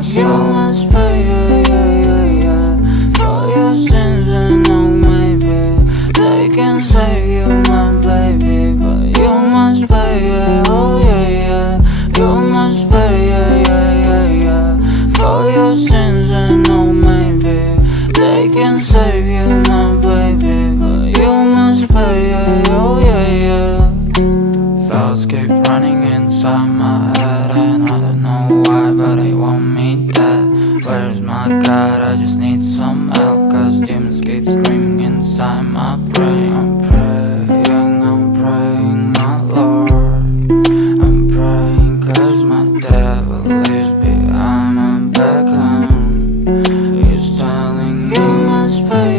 my soul. You must pay, for your sins, and oh maybe they can save you, my baby, but you must pay, oh yeah. You must pay, for your sins, and oh maybe they can save you, my baby, but you must pay, oh yeah. Thoughts keep running inside my head, and I don't know why, but they want me dead. Where's my God? I just need some help, cause demons keep screaming inside my brain. I'm praying, my Lord. I'm praying cause my devil is behind my back, and he's telling me you must pay,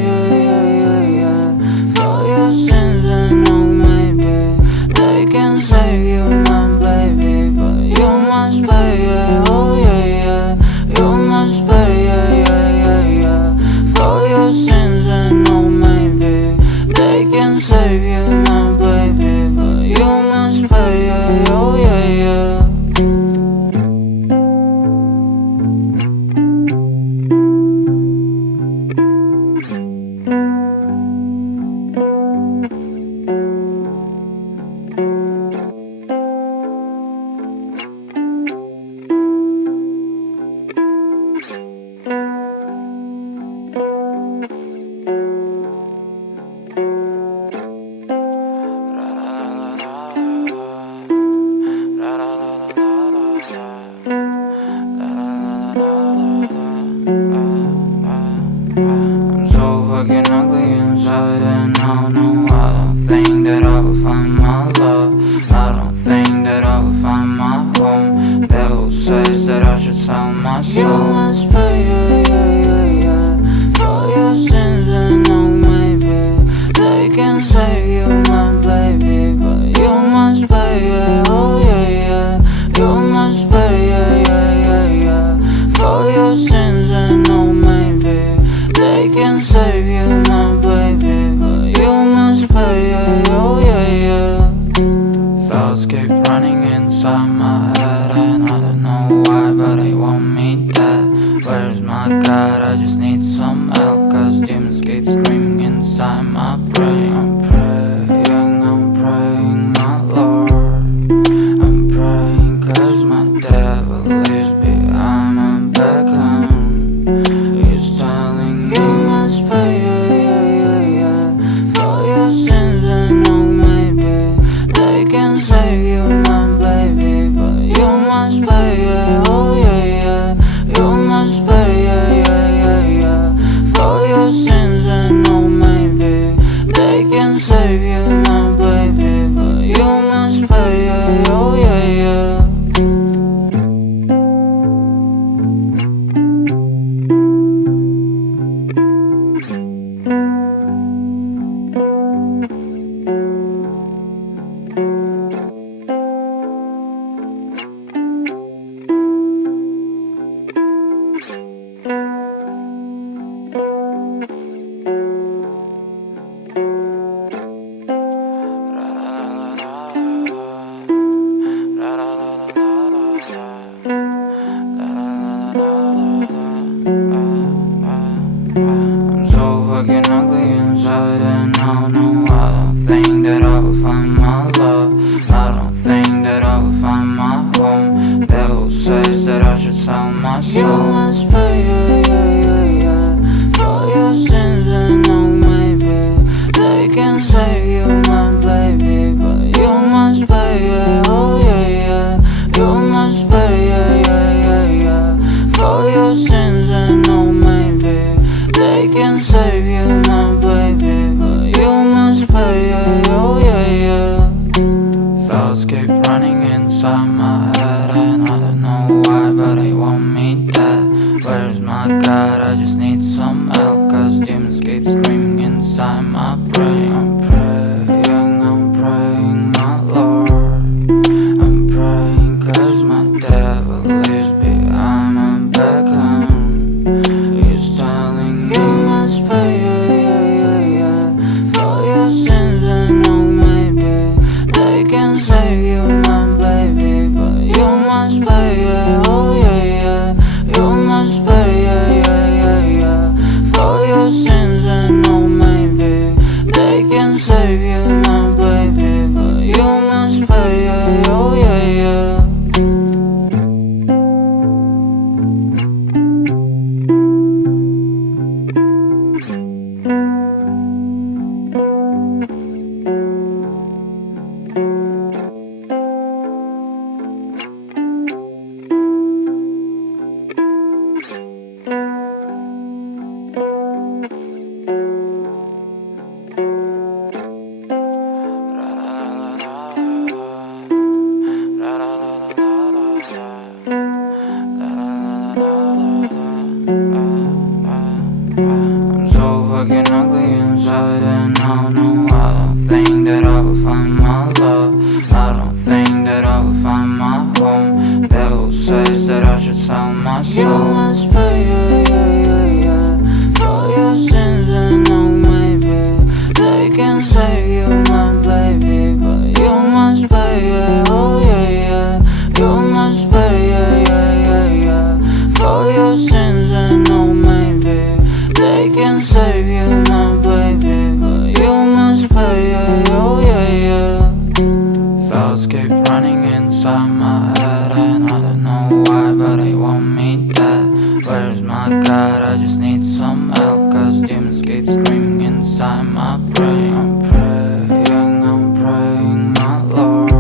for your sins, and oh maybe they can save you, my baby, but you must pay, oh yeah. You must pay, for your sins, and oh maybe they can save you, my baby, but you must pay, oh yeah. I'm so fucking ugly inside, and I don't think that I will find my love. I don't think that I will find my home. Devil says that I should sell my You soul. must pay, for your sins, and oh maybe they can save you, my baby, but you must pay, oh yeah. You must pay, for your sins, and oh maybe they can save you, my baby, but you must pay, oh yeah. Thoughts keep running inside my head, and I don't know why, but they want me dead. Where's my God? I just need some help, cause demons keep screaming inside my brain. I'm praying, my Lord. I'm praying cause my devil is behind my back, and he's telling me You must pay, for your sins, and oh maybe they can save you, my baby, but you must pay, oh yeah. You must pay, for your sins, and oh maybe they can save you, my baby, but you must pay, oh yeah. I'm so fucking ugly inside, and I don't think that I will find my love. I don't think that I will find my home. Devil says that I should sell my You soul. must pay, for your sins, and oh maybe they can save you, my baby, but you must pay, oh yeah. You must pay, for your sins, and oh maybe they can save you, my baby, but you must pay, oh yeah. Thoughts keep running inside my head, and I don't know why, but they want me dead. Where's my God? I just need some help, cause demons keep screaming inside my brain. I'm praying, my Lord. I'm praying cause my devil is behind my back, and he's telling me You must pay, for your sins, and oh maybe they can save you, my baby, but you must pay, oh yeah. You running inside my head, and I don't know why, but they want me dead. Where's my God? I just need some help, cause demons keep screaming inside my brain. I'm praying, my Lord.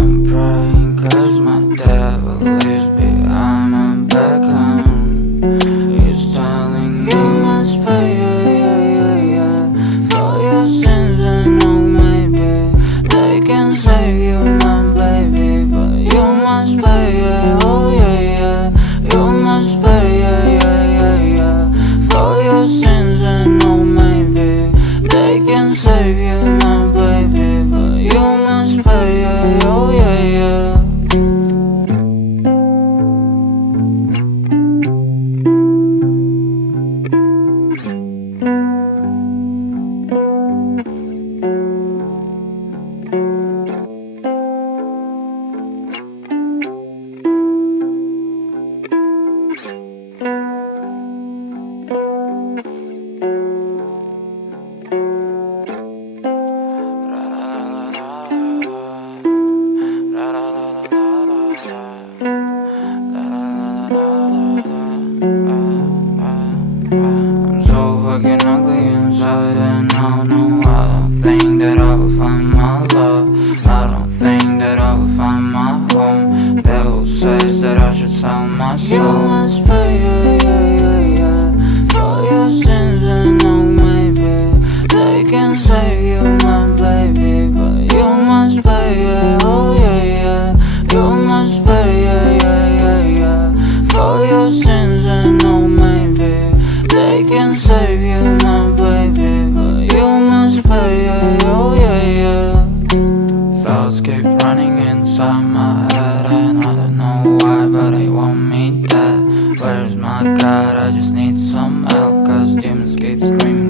I'm praying cause my devil is behind my back, and he's telling me you must pay, for your sins. And no, maybe they can save you, my baby, but you must pay, oh yeah. You must pay, for your sins. And no, maybe they can save you, my baby, but you must pay, oh yeah. I'm so fucking ugly inside, and I don't think that I will find my love. I don't think that I will find my home. Devil says that I should sell my You soul. must pay, for your sins. And no, maybe they can save you, my baby, but you must pay, oh yeah. You must pay, for your sins. And no, maybe they can save you, my baby, but you must pay, oh yeah. Thoughts keep running inside my head, and I don't know why, but they want me dead. Where's my God? I just need some help, cause demons keep screaming